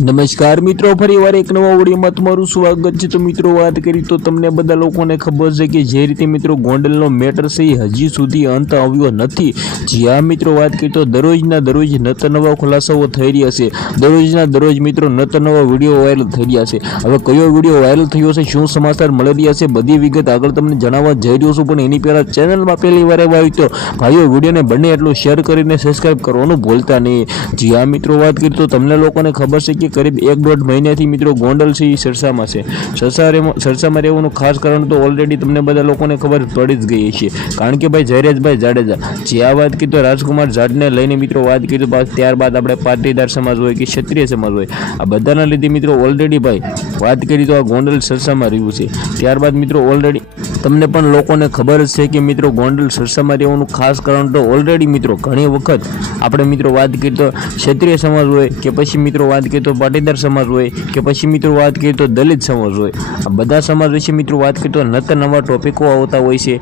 નમસ્કાર મિત્રો, ફરીવાર એક નવા ઓડિયોમાં તમારું સ્વાગત છે। તો મિત્રો વાત કરી તો તમને બધા લોકોને ખબર છે કે જે રીતે મિત્રો ગોંડલનો મેટર છે એ હજી સુધી અંત આવ્યો નથી। જ્યાં મિત્રો વાત કરી તો દરરોજના દરરોજ નવા ખુલાસાઓ થઈ રહ્યા છે, દરરોજના દરરોજ મિત્રો નવા વિડીયો વાયરલ થઈ રહ્યા છે। હવે કયો વિડીયો વાયરલ થયો છે, શું સમાચાર મળી રહ્યા છે, બધી વિગત આગળ તમને જણાવવા જઈ રહ્યો છું। પણ એની પહેલા ચેનલમાં પહેલી વાર આવ્યો તો ભાઈઓ વિડીયોને બંને એટલું શેર કરીને સબસ્ક્રાઇબ કરવાનું ભૂલતા નહીં। જ્યાં મિત્રો વાત કરી તો તમને લોકોને ખબર છે કે करीब 1-1.5 મહિનાથી મિત્રો ગોંડલ છે સરસામાં છે। સરસામાં રહેવાનું ખાસ કારણ તો ઓલરેડી તમને બધા લોકોને ખબર પડી જ ગઈ છે, કારણ કે ભાઈ જયરાજભાઈ જાડેજા જે આ વાત કરી તો રાજકુમાર જાટને લઈને મિત્રો વાત કરી તો ત્યારબાદ આપણે પાટીદાર સમાજ હોય કે ક્ષત્રિય સમાજ હોય, આ બધાના લીધે મિત્રો ઓલરેડી ભાઈ વાત કરી તો આ ગોંડલ સરસામાં રહ્યું છે। ત્યારબાદ મિત્રો ઓલરેડી તમને પણ લોકોને ખબર જ છે કે મિત્રો ગોંડલ સરસામાં રહેવાનું ખાસ કારણ તો ઓલરેડી મિત્રો ઘણી વખત આપણે મિત્રો વાત કરી તો ક્ષત્રિય સમાજ હોય કે પછી મિત્રો વાત કરીએ તો પાટીદાર સમાજ હોય કે પછી મિત્રો વાત કરીએ તો દલિત સમાજ હોય, આ બધા સમાજ વિશે મિત્રો વાત કરીએ તો નવા ટોપિકો આવતા હોય છે,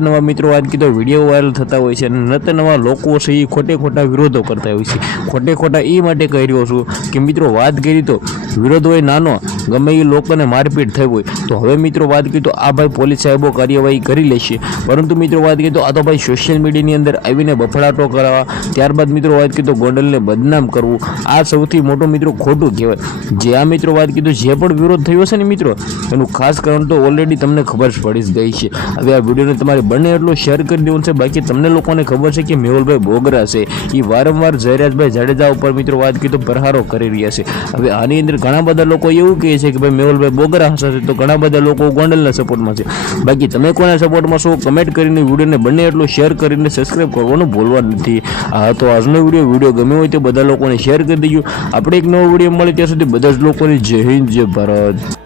નવા મિત્રો વાત કરીએ તો વિડીયો વાયરલ થતા હોય છે, અને નવા લોકો છે એ ખોટા વિરોધો કરતા હોય છે। ખોટા એ માટે કહી રહ્યો છું કે મિત્રો વાત કરી તો વિરોધ હોય નાનો, ગમે એ લોકોને મારપીટ થઈ હોય તો હવે મિત્રો વાત કરીએ તો આ ભાઈ પોલીસ સાહેબો કાર્યવાહી કરી લેશે, પરંતુ મિત્રો વાત કરીએ તો આ તો ભાઈ સોશિયલ મીડિયાની અંદર આવીને બફડાટો કરાવવા, ત્યારબાદ મિત્રો વાત કરીએ તો ગોંડલને બદનામ કરવું, આ સૌથી મોટો મિત્રો ખોટું કહેવાય। જે આ મિત્રો વાત કીધું જે પણ વિરોધ થયો છે ને મિત્રો એનું ખાસ કારણ તો ઓલરેડી તમને ખબર જ પડી જ ગઈ છે। હવે આ વિડીયોને તમારે બંને એટલો શેર કરી દેવું છે। બાકી તમને લોકોને ખબર છે કે મેહુલભાઈ બોગરા છે એ વારંવાર જયરાજભાઈ જાડેજા ઉપર મિત્રો વાત કરી તો પ્રહારો કરી રહ્યા છે। હવે આની અંદર ઘણા બધા લોકો એવું કહે છે કે ભાઈ મેહુલભાઈ બોગરા હશે તો ઘણા બધા લોકો ગોંડલના સપોર્ટમાં છે। બાકી તમે કોના સપોર્ટમાં છો કમેન્ટ કરીને વિડીયોને બંને એટલો શેર કરીને સબસ્ક્રાઇબ કરવાનું ભૂલવા નથી। હા તો આજનો વિડીયો ગમ્યો હોય તો બધા લોકોને શેર કરી દેજો। આપણે એક નવો વિડીયો મળે ત્યાં સુધી બધા જ લોકોને જય હિન્દ, જય ભારત।